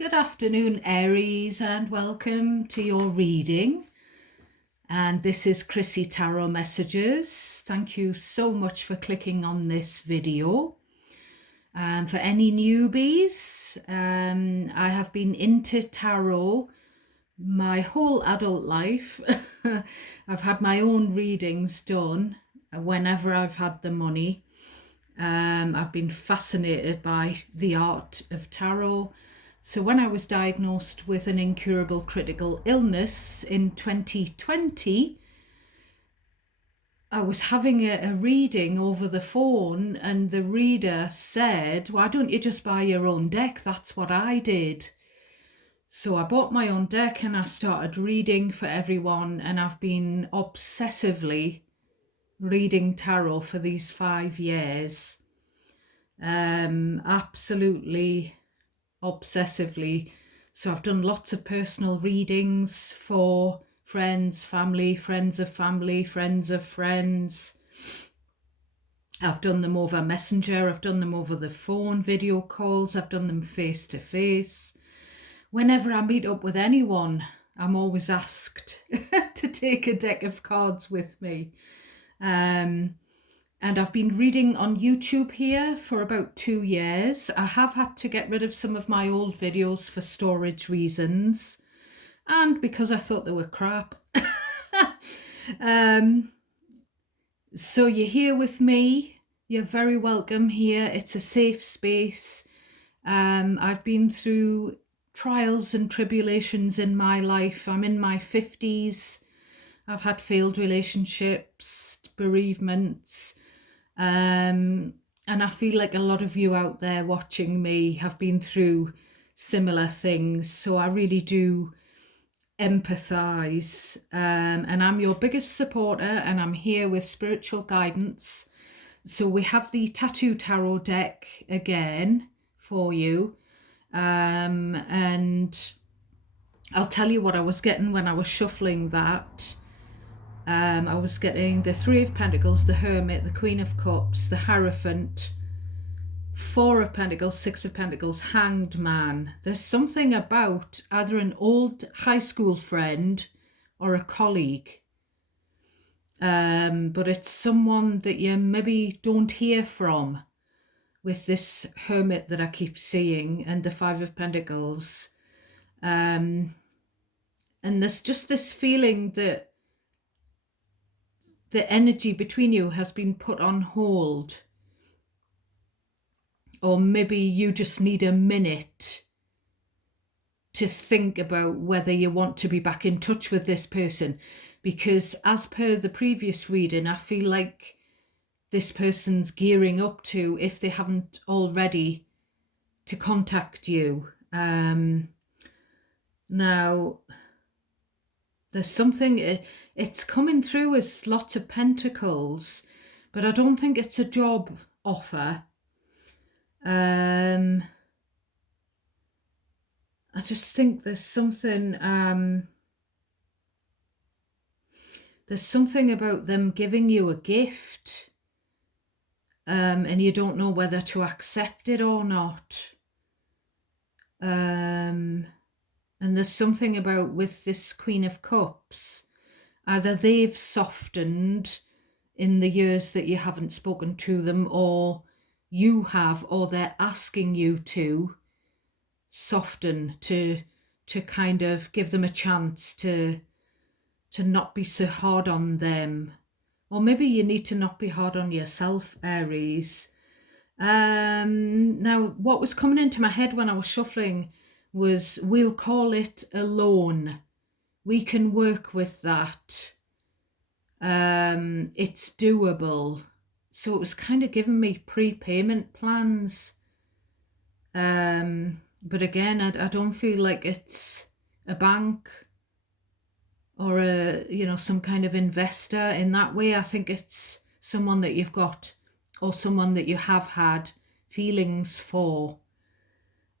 Good afternoon, Aries, and welcome to your reading. And this is Chrissy Tarot Messages. Thank you so much for clicking on this video. For any newbies, I have been into tarot my whole adult life. I've had my own readings done whenever I've had the money. I've been fascinated by the art of tarot. So when I was diagnosed with an incurable critical illness in 2020, I was having a reading over the phone, and the reader said, "Why don't you just buy your own deck?" That's what I did. So I bought my own deck and I started reading for everyone, and I've been obsessively reading tarot for these 5 years. Absolutely obsessively. So I've done lots of personal readings for friends, family, friends of family, friends of friends. I've done them over Messenger, I've done them over the phone, video calls, I've done them face to face. Whenever I meet up with anyone, I'm always asked to take a deck of cards with me. And I've been reading on YouTube here for about 2 years. I have had to get rid of some of my old videos for storage reasons and because I thought they were crap. So you're here with me. You're very welcome here. It's a safe space. I've been through trials and tribulations in my life. I'm in my 50s. I've had failed relationships, bereavements. And I feel like a lot of you out there watching me have been through similar things. So I really do empathize. And I'm your biggest supporter, and I'm here with spiritual guidance. So we have the Tattoo Tarot deck again for you. And I'll tell you what I was getting when I was shuffling that. I was getting the Three of Pentacles, the Hermit, the Queen of Cups, the Hierophant, Four of Pentacles, Six of Pentacles, Hanged Man. There's something about either an old high school friend or a colleague. But it's someone that you maybe don't hear from with this Hermit that I keep seeing, and the Five of Pentacles. And there's just this feeling that the energy between you has been put on hold. Or maybe you just need a minute to think about whether you want to be back in touch with this person. Because as per the previous reading, I feel like this person's gearing up to, if they haven't already, to contact you. Now, there's something, it's coming through as lots of pentacles, but I don't think it's a job offer. I just think there's something about them giving you a gift, and you don't know whether to accept it or not. And there's something about, with this Queen of Cups, either they've softened in the years that you haven't spoken to them, or you have, or they're asking you to soften, to kind of give them a chance to not be so hard on them. Or maybe you need to not be hard on yourself, Aries. Now, what was coming into my head when I was shuffling was, we'll call it a loan. We can work with that. It's doable. So it was kind of giving me prepayment plans. But again, I don't feel like it's a bank or some kind of investor in that way. I think it's someone that you've got, or someone that you have had feelings for.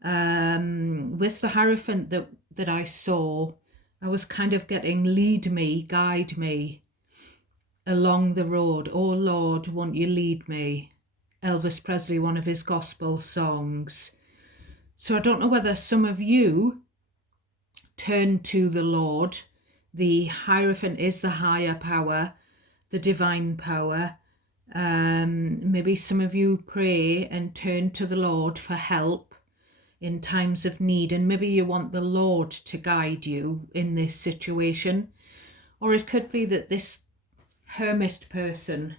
With the Hierophant that I saw, I was kind of getting lead me, guide me along the road. Oh Lord, won't you lead me? Elvis Presley, one of his gospel songs. So I don't know whether some of you turn to the Lord. The Hierophant is the higher power, the divine power. Maybe some of you pray and turn to the Lord for help in times of need, and maybe you want the Lord to guide you in this situation. Or it could be that this hermit person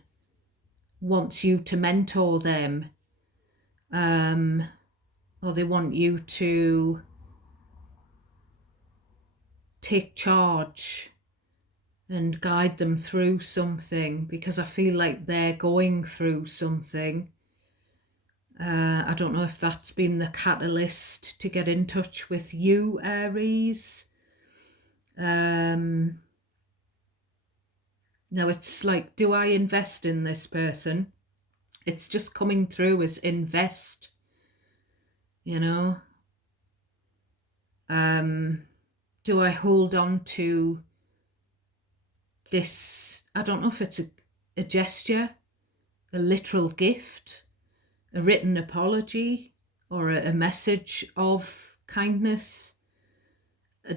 wants you to mentor them, or they want you to take charge and guide them through something, because I feel like they're going through something. I don't know if that's been the catalyst to get in touch with you, Aries. Now it's like, do I invest in this person? It's just coming through as invest, you know. Do I hold on to this? I don't know if it's a gesture, a literal gift, a written apology, or a message of kindness.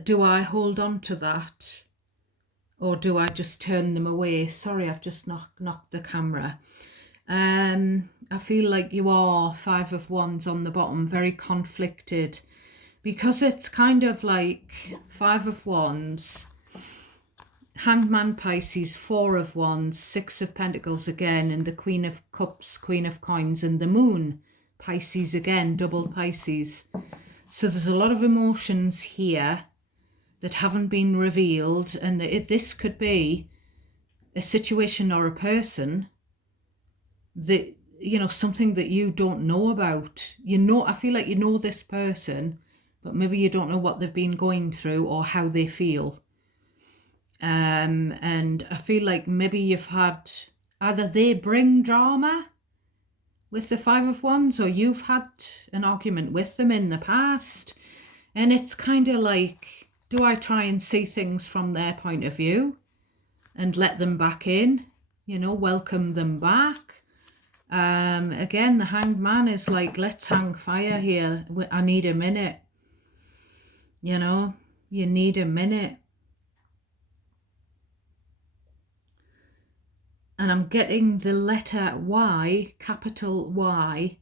Do I hold on to that, or do I just turn them away? Sorry, I've just knocked the camera. I feel like you are Five of Wands on the bottom, very conflicted, because it's kind of like Five of Wands, Hanged Man, Pisces, Four of Wands, Six of Pentacles again, and the Queen of Cups, Queen of Coins, and the Moon, Pisces again, double Pisces. So there's a lot of emotions here that haven't been revealed, and this could be a situation or a person that, you know, something that you don't know about. You know, I feel like you know this person, but maybe you don't know what they've been going through or how they feel. And I feel like maybe you've had, either they bring drama with the Five of Wands, or you've had an argument with them in the past. And it's kind of like, do I try and see things from their point of view and let them back in, you know, welcome them back? Again, the Hanged Man is like, let's hang fire here. I need a minute. You know, you need a minute. And I'm getting the letter Y, capital Y,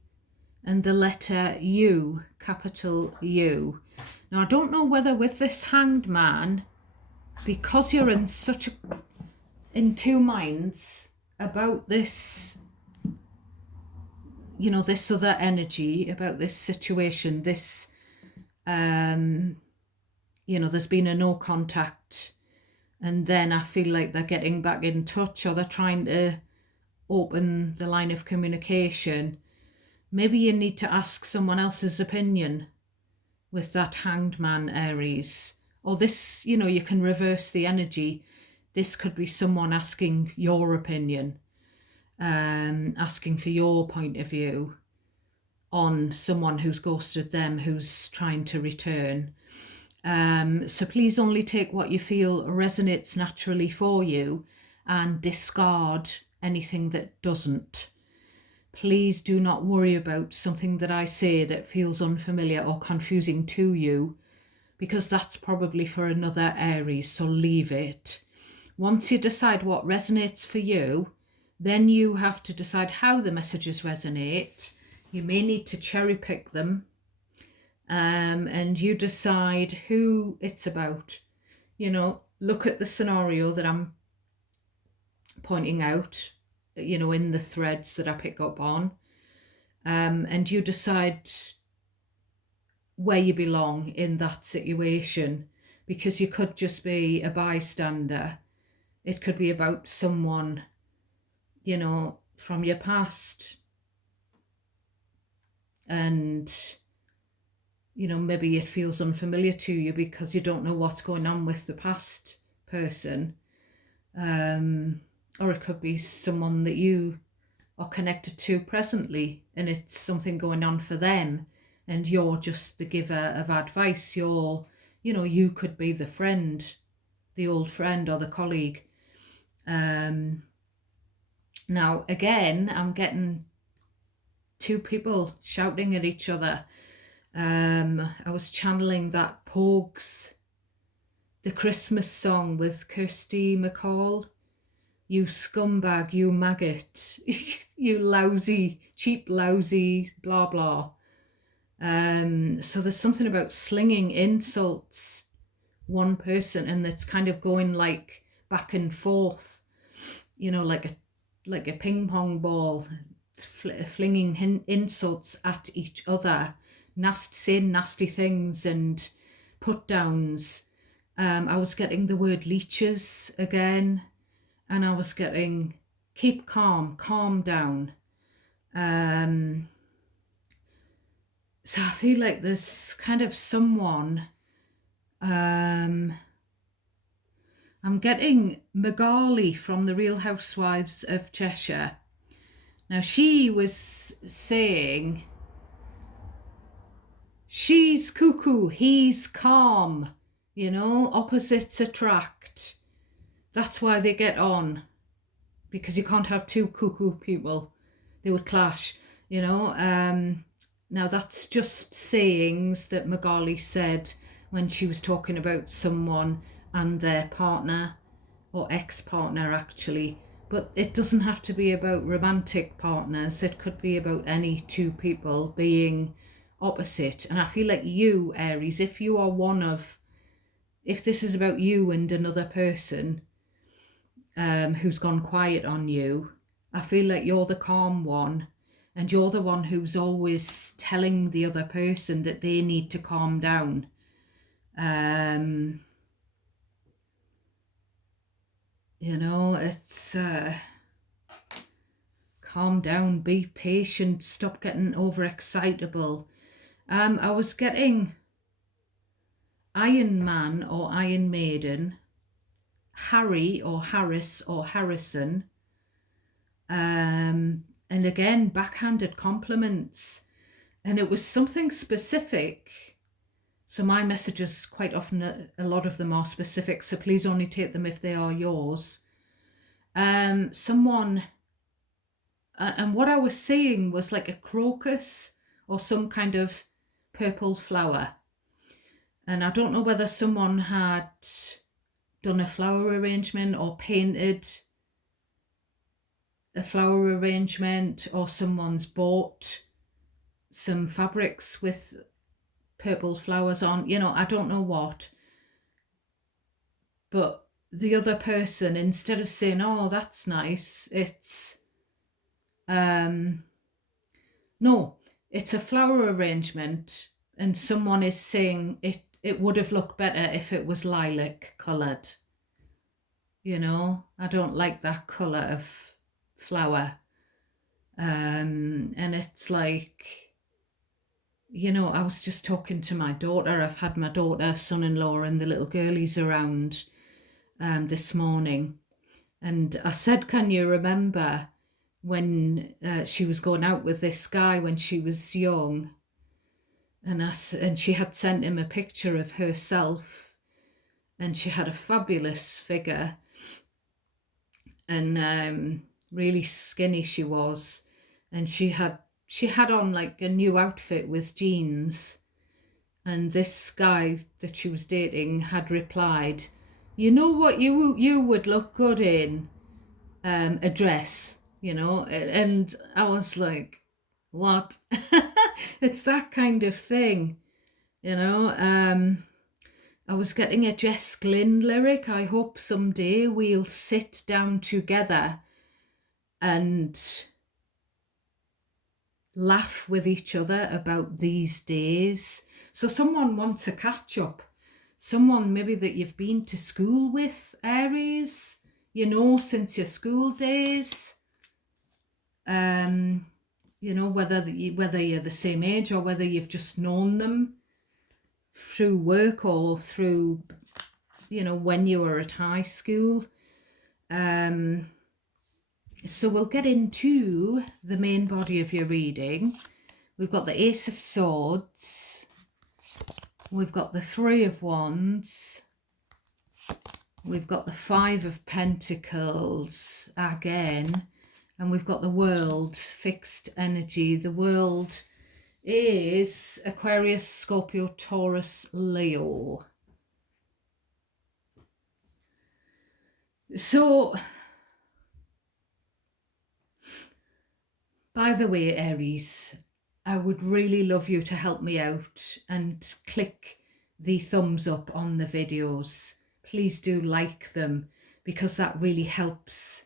and the letter U, capital U. Now, I don't know whether with this Hanged Man, because you're in two minds about this, you know, this other energy, about this situation, this, you know, there's been a no contact, and then I feel like they're getting back in touch, or they're trying to open the line of communication. Maybe you need to ask someone else's opinion with that Hanged Man, Aries. Or this, you know, you can reverse the energy. This could be someone asking your opinion, asking for your point of view on someone who's ghosted them, who's trying to return. So please only take what you feel resonates naturally for you, and discard anything that doesn't. Please do not worry about something that I say that feels unfamiliar or confusing to you, because that's probably for another Aries, so leave it. Once you decide what resonates for you, then you have to decide how the messages resonate. You may need to cherry pick them, and you decide who it's about. You know, look at the scenario that I'm pointing out, you know, in the threads that I pick up on, and you decide where you belong in that situation, because you could just be a bystander. It could be about someone, you know, from your past, and, you know, maybe it feels unfamiliar to you because you don't know what's going on with the past person. Or it could be someone that you are connected to presently, and it's something going on for them, and you're just the giver of advice. You're, you know, you could be the friend, the old friend or the colleague. Now, again, I'm getting two people shouting at each other. I was channeling that Pogues, the Christmas song with Kirsty MacColl. You scumbag, you maggot, you lousy, cheap, lousy, blah, blah. So there's something about slinging insults one person, and it's kind of going like back and forth, you know, like a ping pong ball, flinging insults at each other, saying nasty things and put downs. I was getting the word leeches again, and I was getting keep calm down. So I feel like there's kind of someone, I'm getting Magali from the Real Housewives of Cheshire. Now she was saying, she's cuckoo, he's calm, you know, opposites attract. That's why they get on, because you can't have two cuckoo people. They would clash, you know. Now that's just sayings that Magali said when she was talking about someone and their partner, or ex-partner actually. But it doesn't have to be about romantic partners. It could be about any two people being opposite. And I feel like you, Aries, if you are if this is about you and another person who's gone quiet on you, I feel like you're the calm one, and you're the one who's always telling the other person that they need to calm down. You know, it's calm down, be patient, stop getting overexcitable. I was getting Iron Man or Iron Maiden, Harry or Harris or Harrison, and again backhanded compliments, and it was something specific. So my messages, quite often a lot of them are specific, so please only take them if they are yours. Someone, and what I was seeing was like a crocus or some kind of purple flower, and I don't know whether someone had done a flower arrangement or painted a flower arrangement, or someone's bought some fabrics with purple flowers on, you know, I don't know what. But the other person, instead of saying, oh, that's nice, it's no, it's a flower arrangement, and someone is saying it would have looked better if it was lilac coloured. You know, I don't like that colour of flower. And it's like, you know, I was just talking to my daughter. I've had my daughter, son-in-law, and the little girlies around this morning. And I said, can you remember when she was going out with this guy when she was young? And she had sent him a picture of herself, and she had a fabulous figure, and really skinny she was, and she had on like a new outfit with jeans, and this guy that she was dating had replied, you know what, you would look good in a dress, you know. And I was like, what? It's that kind of thing, you know. I was getting a Jess Glynne lyric. I hope someday we'll sit down together and laugh with each other about these days. So someone wants a catch up. Someone maybe that you've been to school with, Aries, you know, since your school days. You know, whether you're the same age or whether you've just known them through work or through, you know, when you were at high school. So we'll get into the main body of your reading. We've got the Ace of Swords. We've got the Three of Wands. We've got the Five of Pentacles again. And we've got the World, fixed energy. The World is Aquarius, Scorpio, Taurus, Leo. So, by the way, Aries, I would really love you to help me out and click the thumbs up on the videos. Please do like them, because that really helps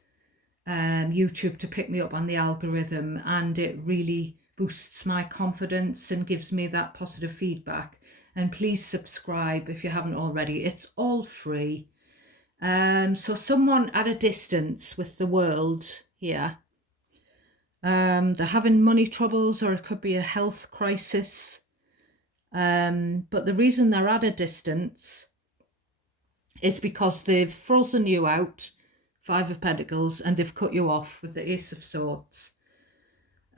YouTube to pick me up on the algorithm, and it really boosts my confidence and gives me that positive feedback. And please subscribe if you haven't already. It's all free. So someone at a distance with the world here, they're having money troubles, or it could be a health crisis. But the reason they're at a distance is because they've frozen you out, Five of Pentacles, and they've cut you off with the Ace of Swords.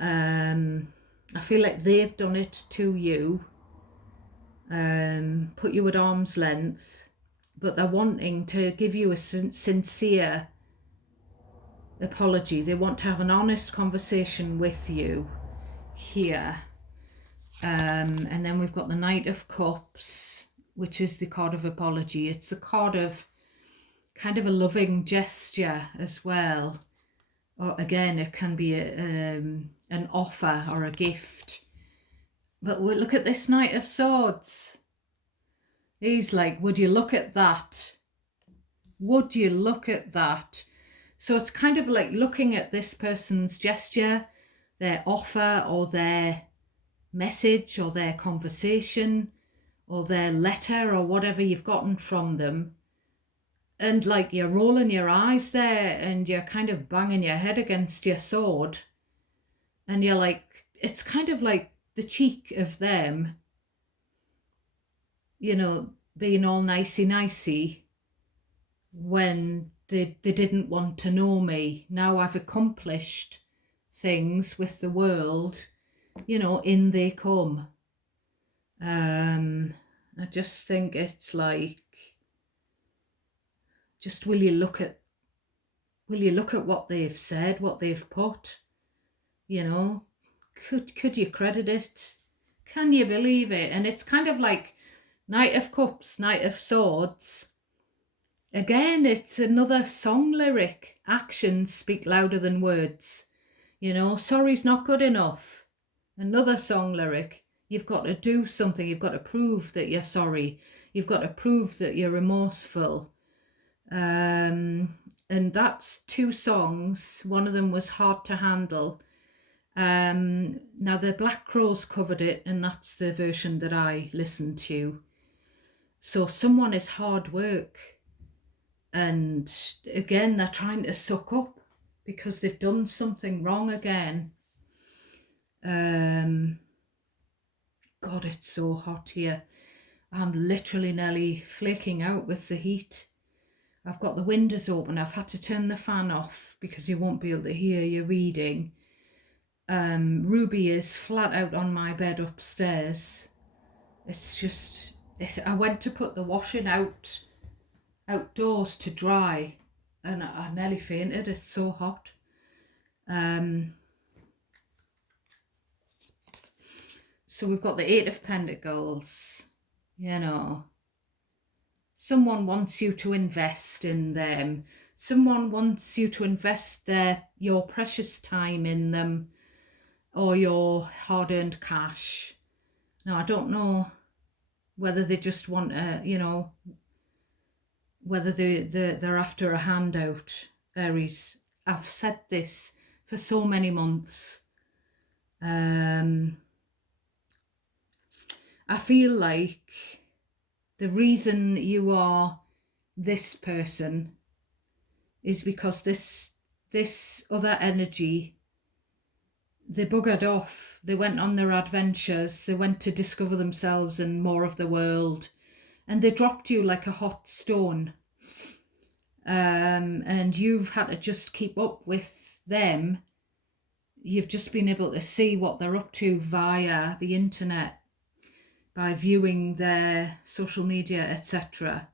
I feel like they've done it to you, put you at arm's length, but they're wanting to give you a sincere apology. They want to have an honest conversation with you here. And then we've got the Knight of Cups, which is the card of apology. It's the card of kind of a loving gesture as well. Or again, it can be an offer or a gift. But we look at this Knight of Swords. He's like, would you look at that? Would you look at that? So it's kind of like looking at this person's gesture, their offer, or their message, or their conversation, or their letter, or whatever you've gotten from them. And like you're rolling your eyes there, and you're kind of banging your head against your sword. And you're like, it's kind of like the cheek of them, you know, being all nicey when they didn't want to know me. Now I've accomplished things with the world, you know, in they come. I just think it's like, just will you look at what they've said, what they've put, you know? Could you credit it? Can you believe it? And it's kind of like Knight of Cups, Knight of Swords. Again, it's another song lyric. Actions speak louder than words. You know, sorry's not good enough. Another song lyric. You've got to do something. You've got to prove that you're sorry. You've got to prove that you're remorseful. And that's two songs. One of them was Hard to Handle. Now the Black Crows covered it, and that's the version that I listened to. So someone is hard work, and again they're trying to suck up because they've done something wrong again. God, it's so hot here. I'm literally nearly flaking out with the heat. I've got the windows open. I've had to turn the fan off because you won't be able to hear you reading. Ruby is flat out on my bed upstairs. It's just, I went to put the washing outdoors to dry, and I nearly fainted. It's so hot. So we've got the Eight of Pentacles, you know. Someone wants you to invest in them. Someone wants you to invest your precious time in them, or your hard-earned cash. Now, I don't know whether they just want to, you know, whether they're after a handout, Aries. I've said this for so many months. I feel like the reason you are this person is because this other energy, they buggered off. They went on their adventures. They went to discover themselves and more of the world. And they dropped you like a hot stone. And you've had to just keep up with them. You've just been able to see what they're up to via the internet, by viewing their social media, etc.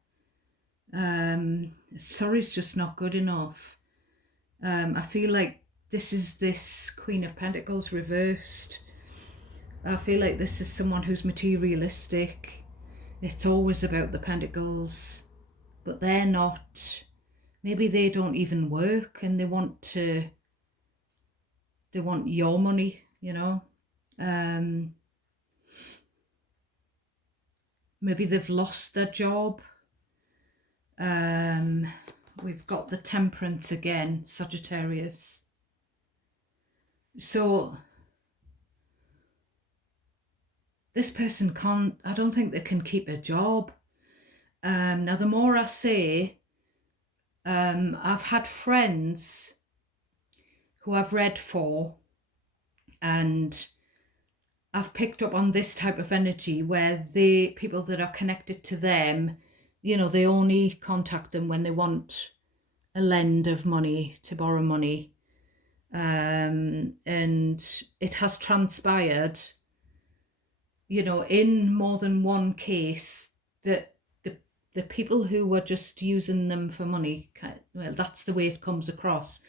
Sorry's just not good enough. I feel like this is this Queen of Pentacles reversed. I feel like this is someone who's materialistic. It's always about the pentacles, but they're not. Maybe they don't even work and they want your money, you know. Maybe they've lost their job. We've got the Temperance again, Sagittarius. So this person can't, I don't think they can keep a job. Now, the more I say, I've had friends who I've read for, and I've picked up on this type of energy where people that are connected to them, you know, they only contact them when they want a lend of money, to borrow money. And it has transpired, you know, in more than one case that the people who were just using them for money, well, that's the way it comes across,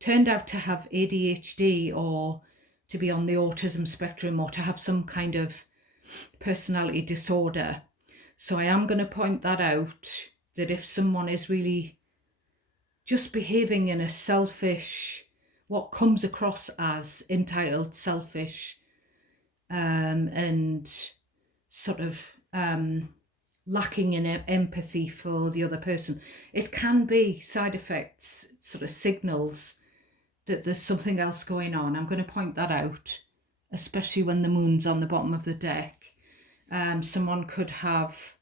turned out to have ADHD or to be on the autism spectrum or to have some kind of personality disorder. So I am going to point that out, that if someone is really just behaving in a selfish, what comes across as entitled, selfish, and sort of lacking in empathy for the other person, it can be side effects, sort of signals that there's something else going on. I'm going to point that out, especially when the moon's on the bottom of the deck. Someone could have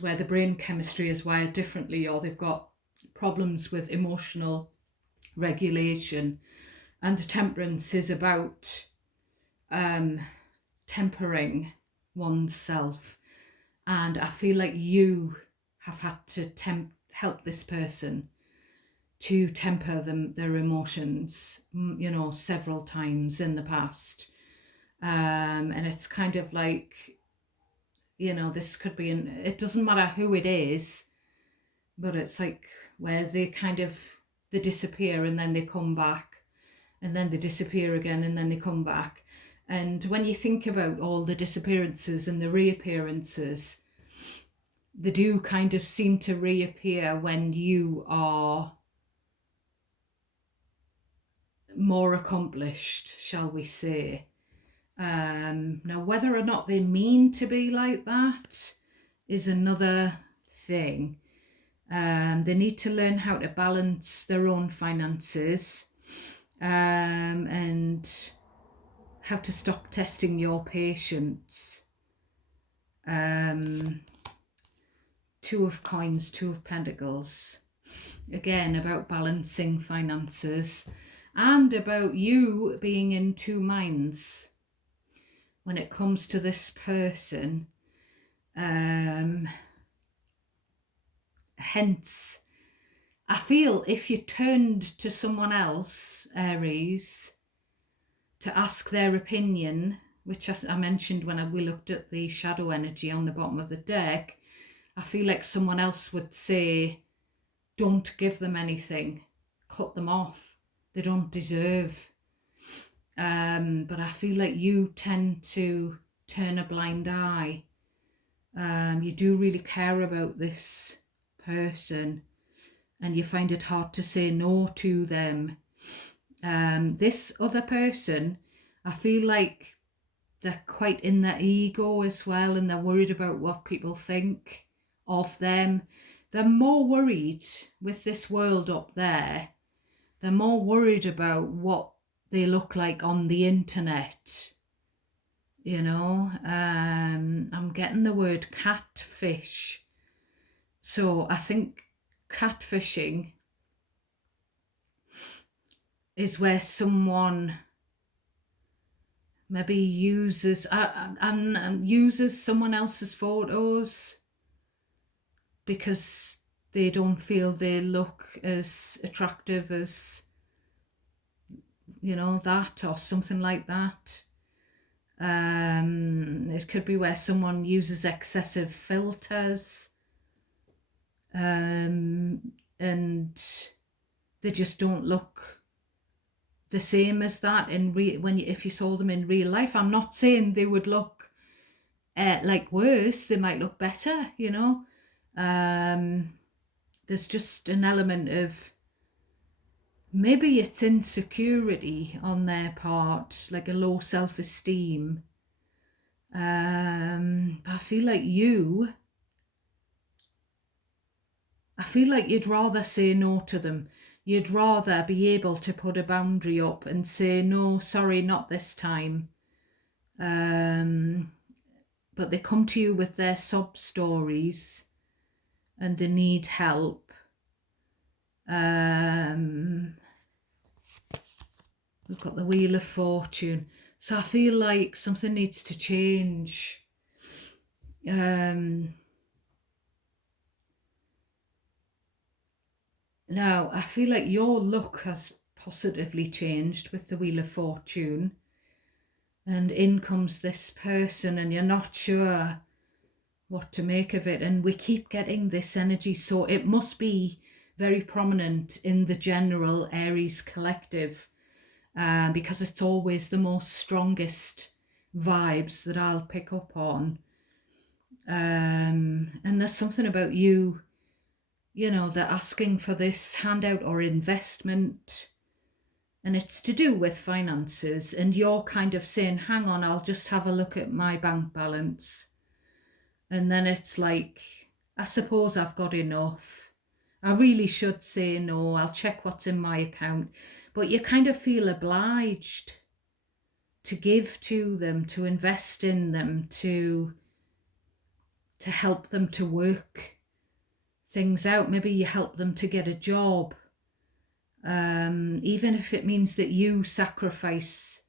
where the brain chemistry is wired differently, or they've got problems with emotional regulation. And the Temperance is about tempering oneself. And I feel like you have had to help this person to temper their emotions, you know, several times in the past. And it's kind of like, you know, this could be, it doesn't matter who it is, but it's like where they disappear and then they come back, and then they disappear again and then they come back. And when you think about all the disappearances and the reappearances, they do kind of seem to reappear when you are more accomplished, shall we say. Now, whether or not they mean to be like that is another thing. They need to learn how to balance their own finances, and how to stop testing your patience. Two of Coins, Two of Pentacles. Again, about balancing finances and about you being in two minds when it comes to this person. Hence, I feel if you turned to someone else, Aries, to ask their opinion, which I mentioned when we looked at the shadow energy on the bottom of the deck, I feel like someone else would say, don't give them anything, cut them off, they don't deserve. But I feel like you tend to turn a blind eye. You do really care about this person, and you find it hard to say no to them. This other person, I feel like they're quite in their ego as well, and they're worried about what people think of them. They're more worried with this world up there. They're more worried about what they look like on the internet. You know, I'm getting the word catfish. So I think catfishing is where someone maybe uses someone else's photos because they don't feel they look as attractive as, you know, that or something like that. It could be where someone uses excessive filters, and they just don't look the same as that if you saw them in real life. I'm not saying they would look like worse. They might look better, you know. There's just an element of, maybe it's insecurity on their part, like a low self-esteem. I feel like you'd rather say no to them. You'd rather be able to put a boundary up and say, no, sorry, not this time. But they come to you with their sob stories and they need help. We've got the Wheel of Fortune. So I feel like something needs to change. Now, I feel like your luck has positively changed with the Wheel of Fortune. And in comes this person and you're not sure what to make of it. And we keep getting this energy. So it must be very prominent in the general Aries collective, because it's always the most strongest vibes that I'll pick up on. And there's something about you, you know, they're asking for this handout or investment, and it's to do with finances, and you're kind of saying, hang on, I'll just have a look at my bank balance. And then it's like, I suppose I've got enough. I really should say no, I'll check what's in my account. But you kind of feel obliged to give to them, to invest in them, to help them to work things out. Maybe you help them to get a job, even if it means that you sacrifice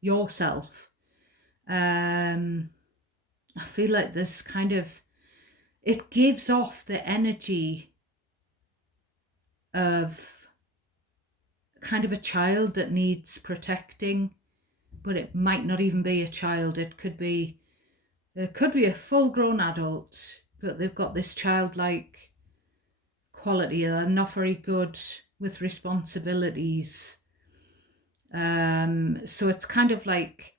yourself. I feel like this kind of, it gives off the energy of kind of a child that needs protecting, but it might not even be a child. It could be a full-grown adult, but they've got this childlike quality. They're not very good with responsibilities. So it's kind of like,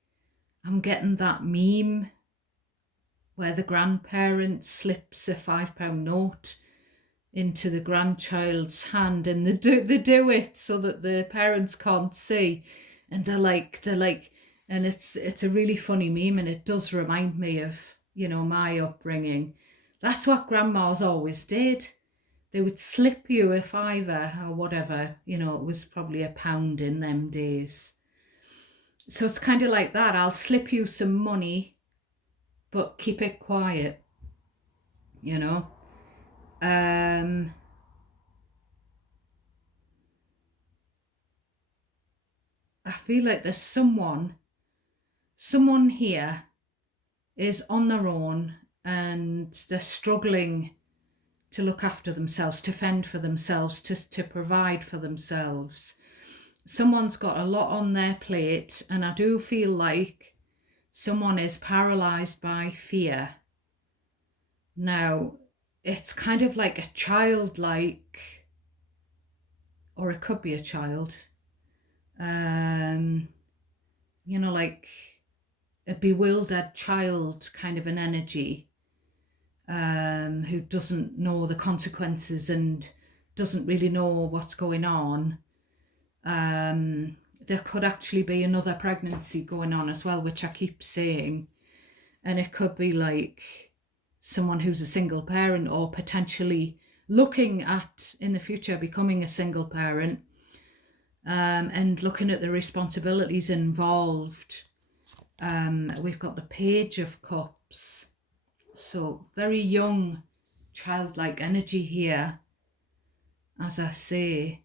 I'm getting that meme where the grandparent slips a £5 note into the grandchild's hand, and they do it so that the parents can't see, and they're like, and it's a really funny meme, and it does remind me of, you know, my upbringing. That's what grandmas always did. They would slip you a fiver or whatever, you know, it was probably £1 in them days. So it's kind of like that. I'll slip you some money, but keep it quiet, you know. I feel like there's someone here is on their own, and they're struggling to look after themselves, to fend for themselves, to provide for themselves. Someone's got a lot on their plate, and I do feel like someone is paralyzed by fear. Now, it's kind of like a childlike, or it could be a child, you know, like a bewildered child kind of an energy, who doesn't know the consequences and doesn't really know what's going on. There could actually be another pregnancy going on as well, which I keep saying, and it could be like someone who's a single parent, or potentially looking at in the future becoming a single parent, and looking at the responsibilities involved. We've got the Page of Cups, so very young childlike energy here, as I say,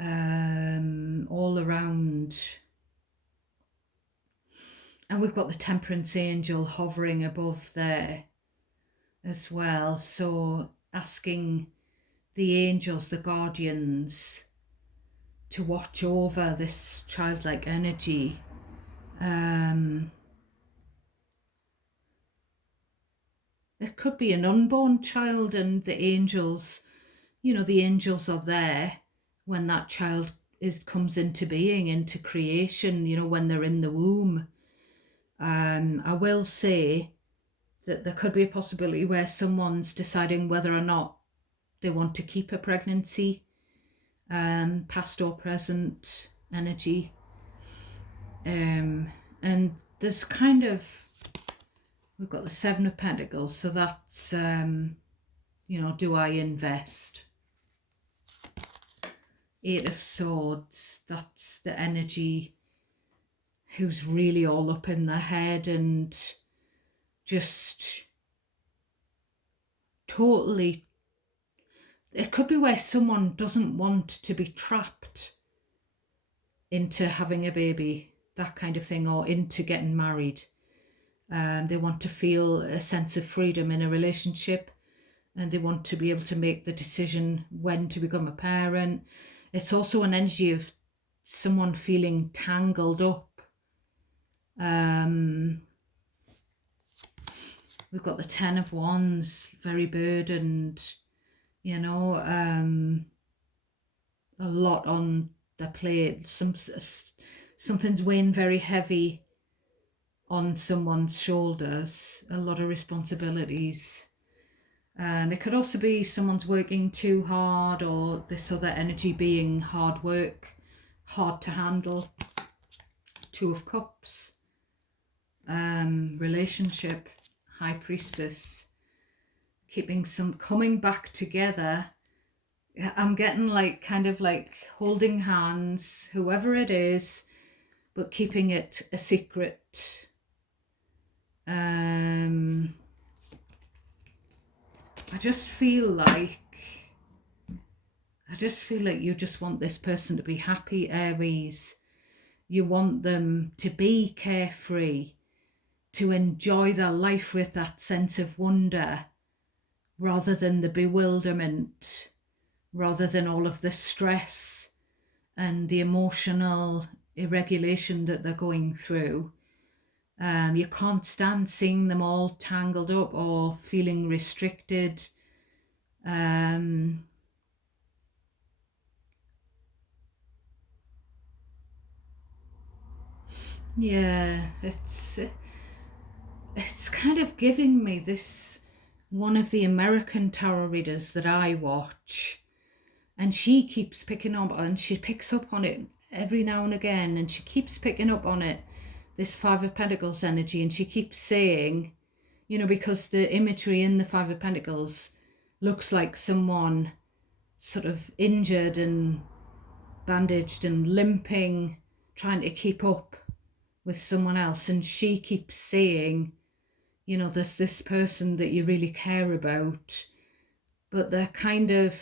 all around. And we've got the Temperance Angel hovering above there as well, so asking the angels, the guardians, to watch over this childlike energy. It could be an unborn child, and the angels, you know, the angels are there when that child comes into being, into creation, you know, when they're in the womb. I will say that there could be a possibility where someone's deciding whether or not they want to keep a pregnancy, past or present energy. And there's kind of, we've got the Seven of Pentacles, so that's, you know, do I invest? Eight of Swords, that's the energy who's really all up in their head and just totally, it could be where someone doesn't want to be trapped into having a baby, that kind of thing, or into getting married. They want to feel a sense of freedom in a relationship, and they want to be able to make the decision when to become a parent. It's also an energy of someone feeling tangled up. We've got the Ten of Wands, very burdened, you know, a lot on their plate. Something's weighing very heavy on someone's shoulders, a lot of responsibilities. It could also be someone's working too hard, or this other energy being hard work, hard to handle. Two of Cups, relationship, High Priestess, coming back together. I'm getting like kind of like holding hands, whoever it is, but keeping it a secret. I just feel like you just want this person to be happy, Aries. You want them to be carefree, to enjoy their life with that sense of wonder, rather than the bewilderment, rather than all of the stress and the emotional irregulation that they're going through. You can't stand seeing them all tangled up or feeling restricted. Yeah, it's kind of giving me this, one of the American tarot readers that I watch, and she keeps picking up, and she picks up on it every now and again, and she keeps picking up on it, this Five of Pentacles energy, and she keeps saying, you know, because the imagery in the Five of Pentacles looks like someone sort of injured and bandaged and limping, trying to keep up with someone else. And she keeps saying, you know, there's this person that you really care about, but they're kind of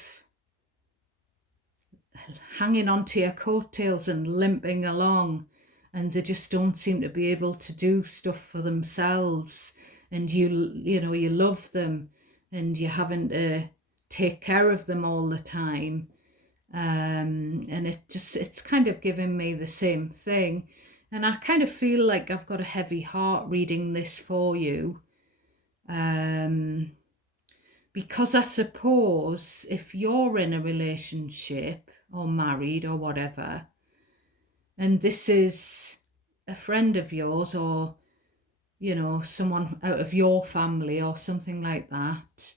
hanging on to your coattails and limping along, and they just don't seem to be able to do stuff for themselves. And you know, you love them, and you're having to take care of them all the time. And it's kind of giving me the same thing. And I kind of feel like I've got a heavy heart reading this for you. Because I suppose if you're in a relationship or married or whatever, and this is a friend of yours, or, you know, someone out of your family or something like that,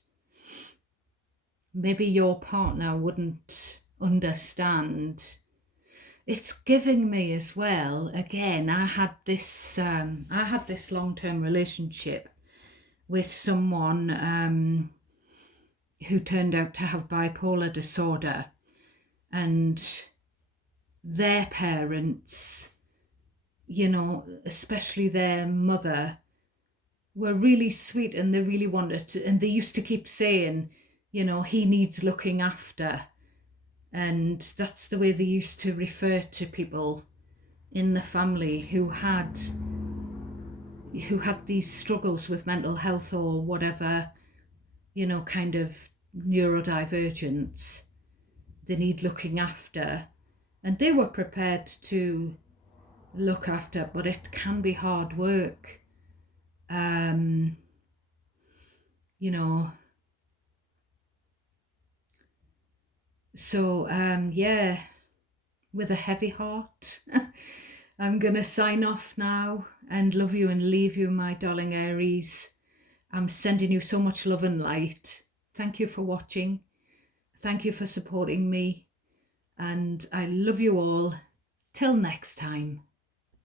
maybe your partner wouldn't understand. It's giving me as well, again, I had this long-term relationship with someone who turned out to have bipolar disorder, and their parents, you know, especially their mother, were really sweet, and they really wanted to, and they used to keep saying, you know, he needs looking after. And that's the way they used to refer to people in the family who had these struggles with mental health or whatever, you know, kind of neurodivergence. They need looking after, and they were prepared to look after, but it can be hard work. You know, so yeah, with a heavy heart. I'm going to sign off now and love you and leave you, my darling Aries. I'm sending you so much love and light. Thank you for watching. Thank you for supporting me. And I love you all. Till next time.